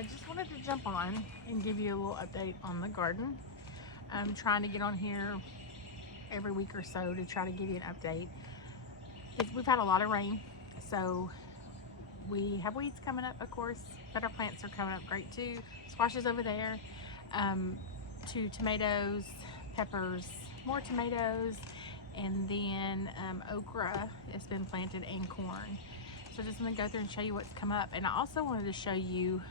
I just wanted to jump on and give you a little update on the garden. I'm trying to get on here every week or so to try to give you an update. We've had a lot of rain, so we have weeds coming up, of course, but our plants are coming up great too. Squashes over there, 2 tomatoes, peppers, more tomatoes, and then okra has been planted, and corn. So just want to go through and show you what's come up. And I also wanted to show you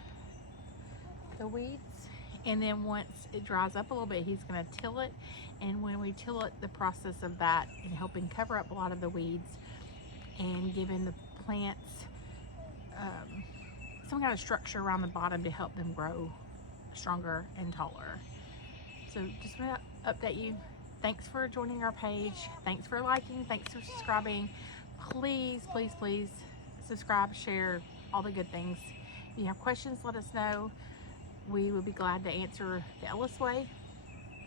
the weeds, and then once it dries up a little bit, he's going to till it. And when we till it, the process of that and helping cover up a lot of the weeds and giving the plants some kind of structure around the bottom to help them grow stronger and taller. So just want to update you. Thanks for joining our page. Thanks for liking. Thanks for subscribing. Please, please, please subscribe, share, all the good things. If you have questions, let us know. We would be glad to answer the Ellis Way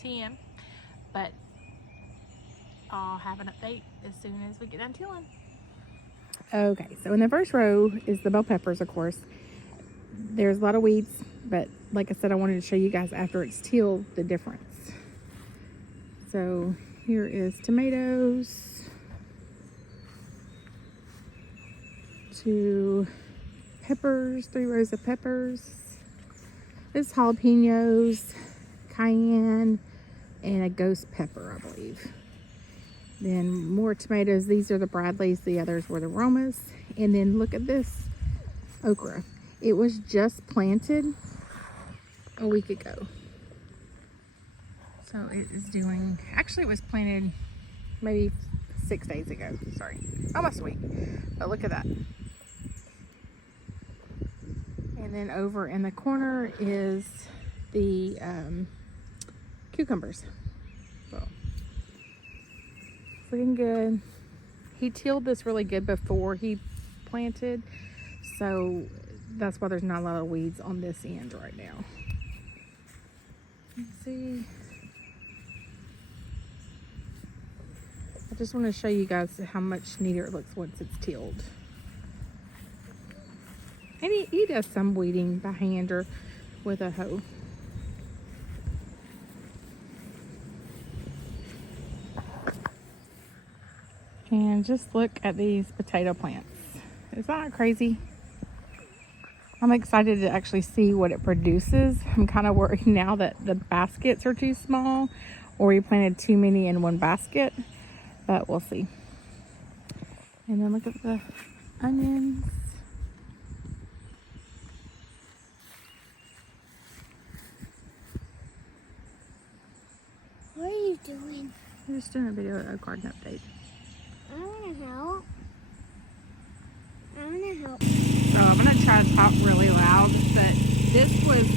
TM, but I'll have an update as soon as we get done tilling. Okay, so in the first row is the bell peppers, of course. There's a lot of weeds, but like I said, I wanted to show you guys after it's tilled the difference. So here is tomatoes, 2 peppers, 3 rows of peppers. This is jalapenos, cayenne, and a ghost pepper, I believe. Then more tomatoes. These are the Bradleys. The others were the Romas. And then look at this okra. It was just planted a week ago. So it is doing, actually it was planted maybe 6 days ago. Sorry, almost a week. But look at that. And then over in the corner is the cucumbers. So looking good. He tilled this really good before he planted, so that's why there's not a lot of weeds on this end right now. Let's see. I just want to show you guys how much neater it looks once it's tilled. And he does some weeding by hand or with a hoe. And just look at these potato plants. Is that crazy? I'm excited to actually see what it produces. I'm kind of worried now that the baskets are too small, or we planted too many in one basket, but we'll see. And then look at the onions. What are you doing? I'm just doing a video, a garden update. I want to help. I want to help. So I'm going to try to talk really loud, but this was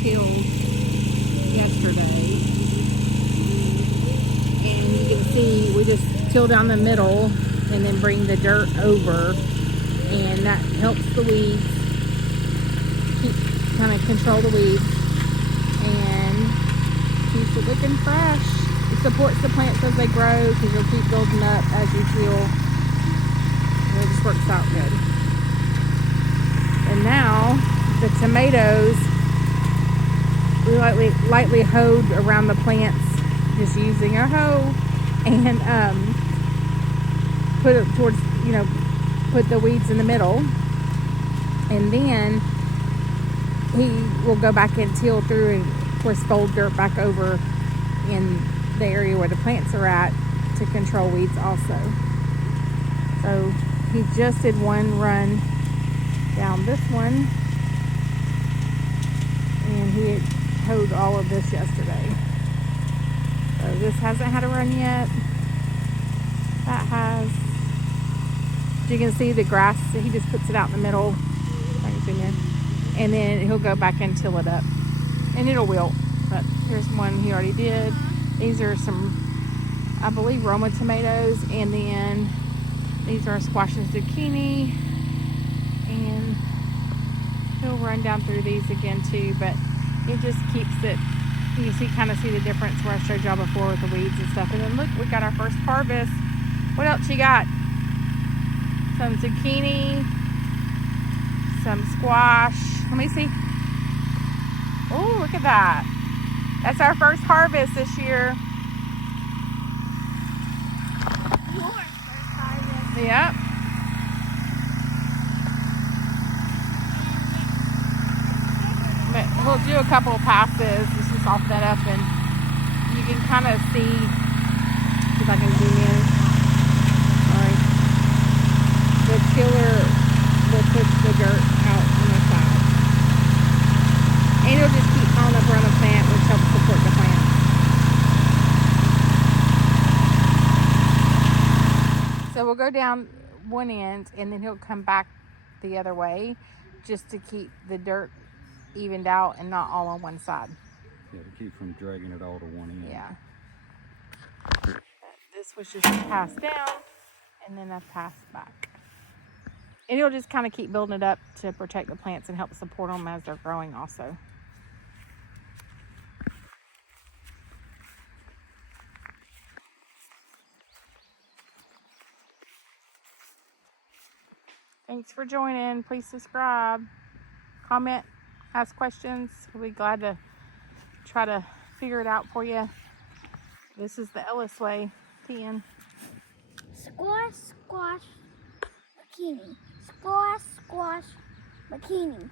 tilled yesterday. And you can see we just till down the middle and then bring the dirt over. And that helps the weeds, kind of control the weeds. And keeps it looking fresh. It supports the plants as they grow because you'll keep building up as you till. And it just works out good. And now the tomatoes, we lightly hoed around the plants just using a hoe, and put it towards, put the weeds in the middle. And then he will go back and till through and of course fold dirt back over in the area where the plants are at to control weeds also. So he just did one run down this one, and he had hoed all of this yesterday. So this hasn't had a run yet. That has. You can see the grass, he just puts it out in the middle. I can zoom in. And then he'll go back and till it up. And it'll wilt. But here's one he already did. These are some, I believe, Roma tomatoes. And then these are squash and zucchini. And he'll run down through these again too. But it just keeps it, you can kind of see the difference where I showed y'all before with the weeds and stuff. And then look, we got our first harvest. What else you got? Some zucchini, some squash. Let me see. Oh, look at that. That's our first harvest this year. Yours first harvest. Yep. But we'll do a couple of passes just to soften that up, and you can kind of see, if I can zoom in. Alright. The tiller will push the dirt out on the side. And it'll just keep piling up around the plant, which helps support the plant. So we'll go down one end, and then he'll come back the other way just to keep the dirt evened out and not all on one side. Yeah, to keep from dragging it all to one end. Yeah. This was just passed down, and then I passed back. And it'll just kind of keep building it up to protect the plants and help support them as they're growing also. Thanks for joining. Please subscribe, comment, ask questions. We'll be glad to try to figure it out for you. This is the Ellis way. The Squash, squash, bikini. Squash, squash, bikini.